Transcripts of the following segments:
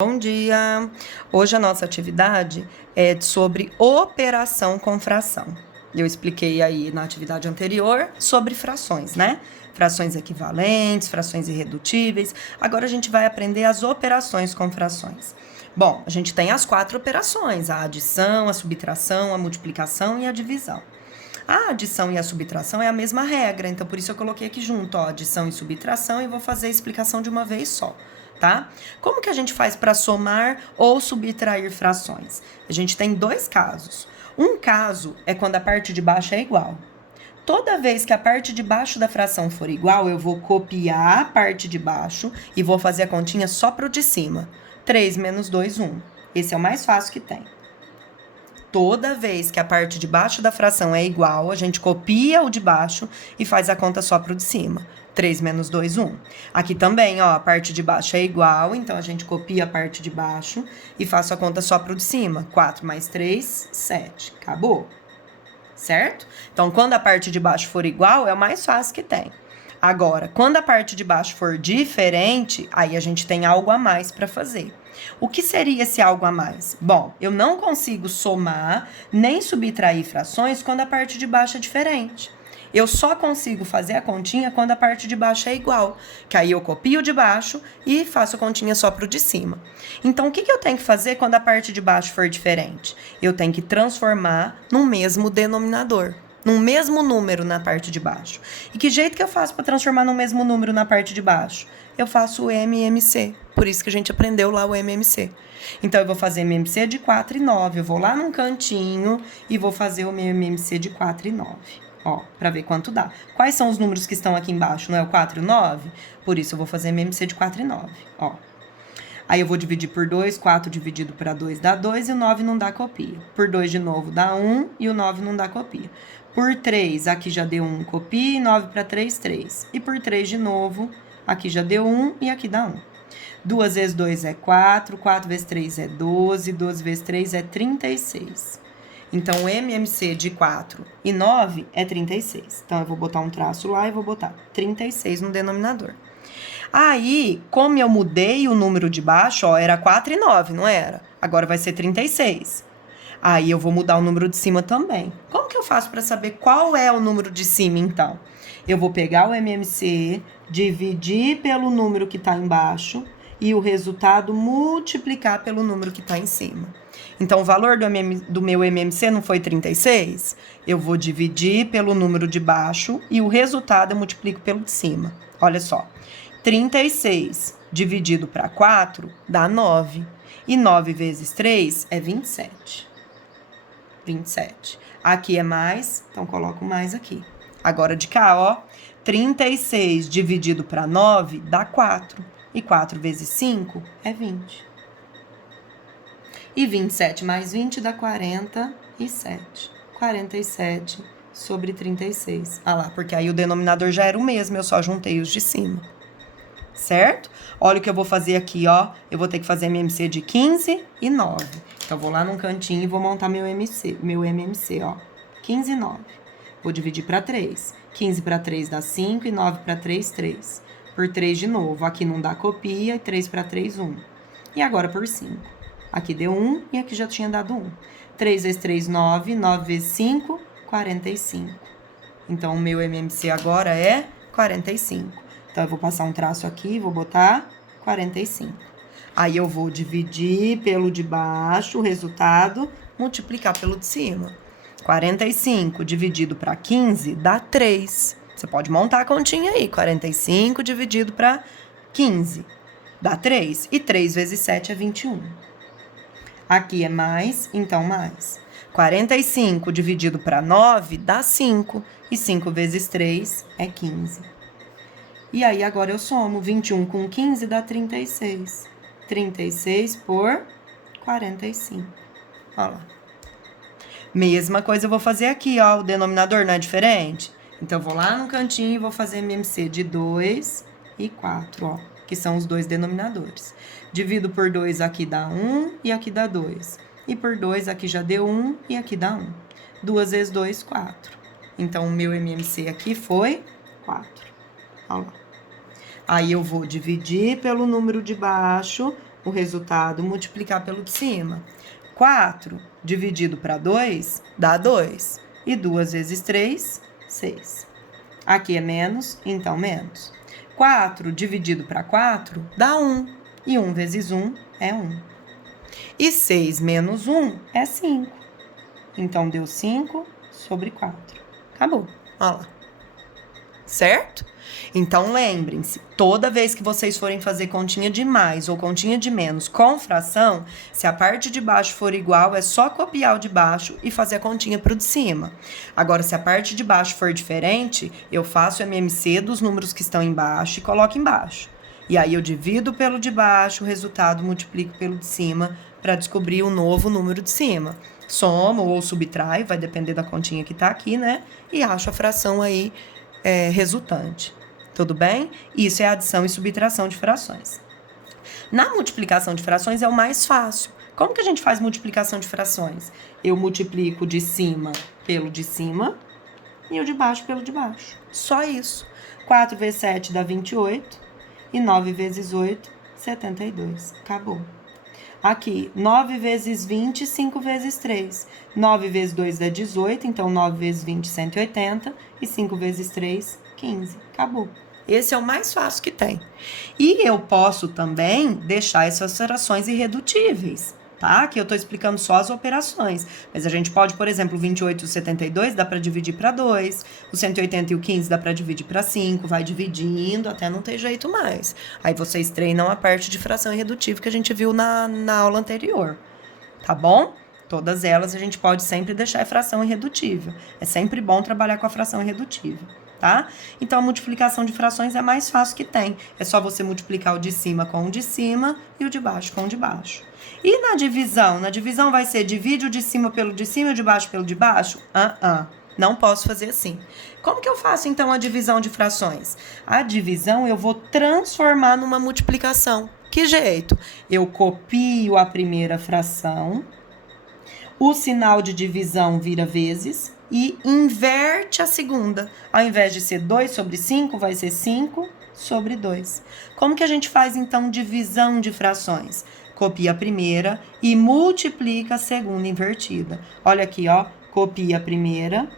Bom dia! Hoje a nossa atividade é sobre operação com fração. Eu expliquei aí na atividade anterior sobre frações, né? Frações equivalentes, frações irredutíveis. Agora a gente vai aprender as operações com frações. Bom, a gente tem as 4 operações: a adição, a subtração, a multiplicação e a divisão. A adição e a subtração é a mesma regra, então por isso eu coloquei aqui junto, ó, adição e subtração, e vou fazer a explicação de uma vez só, tá? Como que a gente faz para somar ou subtrair frações? A gente tem 2 casos. Um caso é quando a parte de baixo é igual. Toda vez que a parte de baixo da fração for igual, eu vou copiar a parte de baixo e vou fazer a continha só pro de cima. 3 menos 2, 1. Esse é o mais fácil que tem. Toda vez que a parte de baixo da fração é igual, a gente copia o de baixo e faz a conta só pro de cima. 3 menos 2, 1. Aqui também, ó, a parte de baixo é igual, então a gente copia a parte de baixo e faço a conta só pro de cima. 4 mais 3, 7. Acabou. Certo? Então, quando a parte de baixo for igual, é o mais fácil que tem. Agora, quando a parte de baixo for diferente, aí a gente tem algo a mais para fazer. O que seria esse algo a mais? Bom, eu não consigo somar nem subtrair frações quando a parte de baixo é diferente. Eu só consigo fazer a continha quando a parte de baixo é igual, que aí eu copio de baixo e faço a continha só pro de cima. Então, o que eu tenho que fazer quando a parte de baixo for diferente? Eu tenho que transformar num mesmo denominador, num mesmo número na parte de baixo. E que jeito que eu faço para transformar num mesmo número na parte de baixo? Eu faço o MMC, por isso que a gente aprendeu lá o MMC. Então, eu vou fazer MMC de 4 e 9, eu vou lá num cantinho e vou fazer o meu MMC de 4 e 9. Ó, para ver quanto dá. Quais são os números que estão aqui embaixo? Não é o 4 e o 9? Por isso, eu vou fazer MMC de 4 e 9, ó. Aí eu vou dividir por 2, 4 dividido para 2 dá 2 e o 9 não dá copia. Por 2 de novo dá 1 e o 9 não dá copia. Por 3, aqui já deu 1 copia e 9 para 3, 3. E por 3 de novo, aqui já deu 1 e aqui dá 1. 2 vezes 2 é 4, 4 vezes 3 é 12, 12 vezes 3 é 36. Então, o MMC de 4 e 9 é 36. Então, eu vou botar um traço lá e vou botar 36 no denominador. Aí, como eu mudei o número de baixo, ó, era 4 e 9, não era? Agora vai ser 36. Aí, eu vou mudar o número de cima também. Como que eu faço para saber qual é o número de cima, então? Eu vou pegar o MMC, dividir pelo número que está embaixo e o resultado multiplicar pelo número que está em cima. Então, o valor do meu MMC não foi 36? Eu vou dividir pelo número de baixo e o resultado eu multiplico pelo de cima. Olha só, 36 dividido para 4 dá 9. E 9 vezes 3 é 27. 27. Aqui é mais, então coloco mais aqui. Agora de cá, ó, 36 dividido para 9 dá 4. E 4 vezes 5 é 20. E 27 mais 20 dá 47. 47 sobre 36. Ah lá, porque aí o denominador já era o mesmo, eu só juntei os de cima. Certo? Olha o que eu vou fazer aqui, ó. Eu vou ter que fazer MMC de 15 e 9. Então, eu vou lá num cantinho e vou montar meu MMC, ó. 15 e 9. Vou dividir para 3. 15 para 3 dá 5 e 9 para 3, 3. Por 3 de novo. Aqui não dá copia e 3 para 3, 1. E agora por 5. Aqui deu 1 e aqui já tinha dado 1. 3 vezes 3, 9. 9 vezes 5, 45. Então, o meu MMC agora é 45. Então, eu vou passar um traço aqui, vou botar 45. Aí, eu vou dividir pelo de baixo, o resultado, multiplicar pelo de cima. 45 dividido para 15 dá 3. Você pode montar a continha aí. 45 dividido para 15 dá 3. E 3 vezes 7 é 21. Aqui é mais, então mais. 45 dividido para 9 dá 5. E 5 vezes 3 é 15. E aí, agora eu somo. 21 com 15 dá 36. 36 por 45. Olha lá. Mesma coisa eu vou fazer aqui, ó. O denominador não é diferente? Então, eu vou lá no cantinho e vou fazer MMC de 2 e 4, ó. Que são os dois denominadores. Divido por 2, aqui dá 1 e aqui dá 2. E por 2, aqui já deu 1 e aqui dá 1. 2 vezes 2, 4. Então, o meu MMC aqui foi 4. Olha lá. Aí, eu vou dividir pelo número de baixo, o resultado, multiplicar pelo de cima. 4 dividido para 2 dá 2. E 2 vezes 3, 6. Aqui é menos, então menos. 4 dividido para 4 dá 1. E 1 vezes 1 é 1. E 6 menos 1 é 5. Então, deu 5 sobre 4. Acabou. Olha lá. Certo? Então, lembrem-se, toda vez que vocês forem fazer continha de mais ou continha de menos com fração, se a parte de baixo for igual, é só copiar o de baixo e fazer a continha para o de cima. Agora, se a parte de baixo for diferente, eu faço o MMC dos números que estão embaixo e coloco embaixo. E aí, eu divido pelo de baixo, o resultado multiplico pelo de cima para descobrir o novo número de cima. Somo ou subtrai, vai depender da continha que está aqui, né? E acho a fração aí resultante. Tudo bem? Isso é adição e subtração de frações. Na multiplicação de frações é o mais fácil. Como que a gente faz multiplicação de frações? Eu multiplico de cima pelo de cima e o de baixo pelo de baixo. Só isso. 4 vezes 7 dá 28 e 9 vezes 8, 72. Acabou. Aqui, 9 vezes 20, 5 vezes 3. 9 vezes 2 dá 18, então 9 vezes 20, 180. E 5 vezes 3, 15. Acabou. Esse é o mais fácil que tem. E eu posso também deixar essas frações irredutíveis, tá? Aqui eu tô explicando só as operações. Mas a gente pode, por exemplo, o 28 e o 72 dá para dividir para 2. O 180 e o 15 dá para dividir para 5. Vai dividindo até não ter jeito mais. Aí vocês treinam a parte de fração irredutível que a gente viu na aula anterior. Tá bom? Todas elas a gente pode sempre deixar a fração irredutível. É sempre bom trabalhar com a fração irredutível. Tá? Então, a multiplicação de frações é a mais fácil que tem. É só você multiplicar o de cima com o de cima e o de baixo com o de baixo. E na divisão? Na divisão vai ser divide o de cima pelo de cima e o de baixo pelo de baixo? Não posso fazer assim. Como que eu faço, então, a divisão de frações? A divisão eu vou transformar numa multiplicação. Que jeito? Eu copio a primeira fração, o sinal de divisão vira vezes e inverte a segunda. Ao invés de ser 2 sobre 5, vai ser 5 sobre 2. Como que a gente faz, então, divisão de frações? Copia a primeira e multiplica a segunda invertida. Olha aqui, ó. Copia a primeira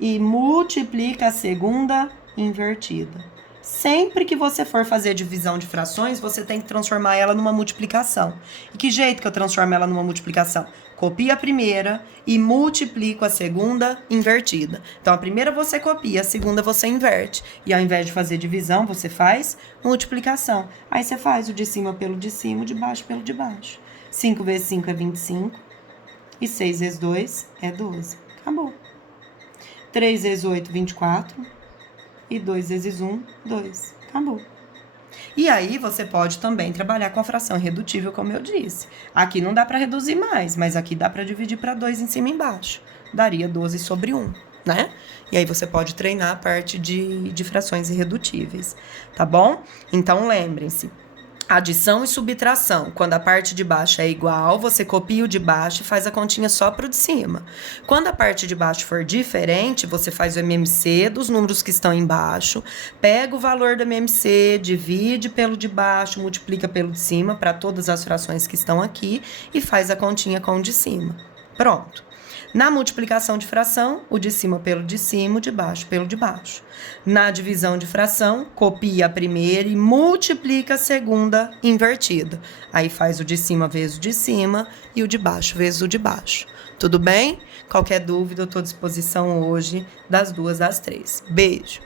e multiplica a segunda invertida. Sempre que você for fazer divisão de frações, você tem que transformar ela numa multiplicação. E que jeito que eu transformo ela numa multiplicação? Copia a primeira e multiplico a segunda invertida. Então, a primeira você copia, a segunda você inverte. E ao invés de fazer divisão, você faz multiplicação. Aí você faz o de cima pelo de cima, o de baixo pelo de baixo. 5 vezes 5 é 25. E 6 vezes 2 é 12. Acabou. 3 vezes 8, 24. E 2 vezes 1, 2. Acabou. E aí, você pode também trabalhar com a fração irredutível, como eu disse. Aqui não dá para reduzir mais, mas aqui dá para dividir para 2 em cima e embaixo. Daria 12 sobre 1, né? E aí, você pode treinar a parte de frações irredutíveis, tá bom? Então, lembrem-se. Adição e subtração. Quando a parte de baixo é igual, você copia o de baixo e faz a continha só para o de cima. Quando a parte de baixo for diferente, você faz o MMC dos números que estão embaixo, pega o valor do MMC, divide pelo de baixo, multiplica pelo de cima para todas as frações que estão aqui e faz a continha com o de cima. Pronto. Na multiplicação de fração, o de cima pelo de cima, o de baixo pelo de baixo. Na divisão de fração, copia a primeira e multiplica a segunda invertida. Aí faz o de cima vezes o de cima e o de baixo vezes o de baixo. Tudo bem? Qualquer dúvida, eu estou à disposição hoje das 2 às 3. Beijo!